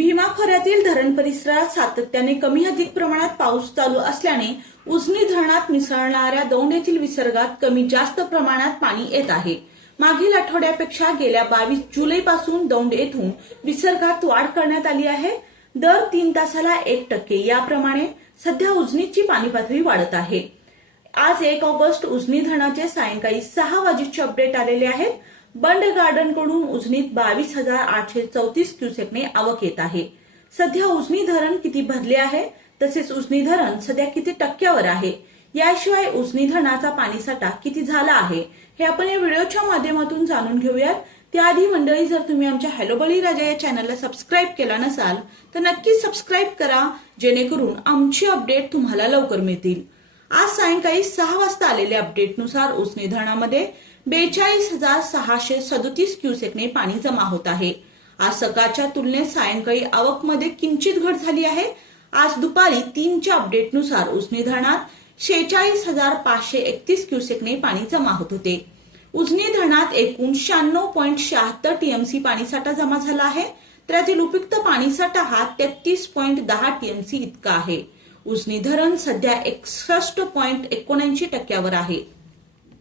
भीमा खोऱ्यातील धरण परिसरात सातत्याने कमी अधिक प्रमाणात पाऊस चालू असल्याने उजनी धरणात मिसळणाऱ्या दौंड येथील विसर्गात कमी जास्त प्रमाणात पाणी येत आहे. मागील आठवड्यापेक्षा गेल्या बावीस जुलैपासून दौंड येथून विसर्गात वाढ करण्यात आली आहे. दर तीन तासाला एक टक्के याप्रमाणे सध्या उजनीची पाणी पातळी वाढत आहे. आज एक ऑगस्ट उजनी धरणाचे सायंकाळी सहा वाजेचे अपडेट आलेले आहेत. बंड गार्डनकडून उजनीत बावीस हजार आठशे चौतीस क्युसेकने आवक येत आहे. सध्या उजनी धरण किती भरले आहे? तसेच उजनी धरण सध्या किती टक्क्यावर आहे? याशिवाय उजनी धरणाचा पाणीसाठा किती झाला आहे? हे आपण या व्हिडिओच्या माध्यमातून जाणून घेऊयात. त्याआधी मंडळी जर तुम्ही आमच्या हॅलो बळी राजा या चॅनलला सबस्क्राईब केला नसाल तर नक्कीच सबस्क्राईब करा जेणेकरून आमची अपडेट तुम्हाला लवकर मिळतील. आज सायंकाळी सहा वाजता आलेल्या अपडेटनुसार उसने धरणामध्ये बेचाळीस हजार सहाशे सदोतीस क्युसेकने पाणी जमा होत आहे. आज सकाळच्या तुलनेत सायंकाळी आवकमध्ये किंचित घट झाली आहे. आज दुपारी तीनच्या अपडेटनुसार उजनी धरणात शेहेचाळीस हजार पाचशे एकतीस क्युसेकने पाणी जमा होत होते. उजनी धरणात एकूण शहाण्णव पॉईंट शहात्तर टीएमसी पाणीसाठा जमा झाला आहे. तर यातील उपयुक्त पाणीसाठा हा तेहतीस पॉईंट दहा टीएमसी इतका आहे. उजनी धरण सध्या एकसष्ट पॉईंट एकोणऐंशी टक्क्यावर आहे.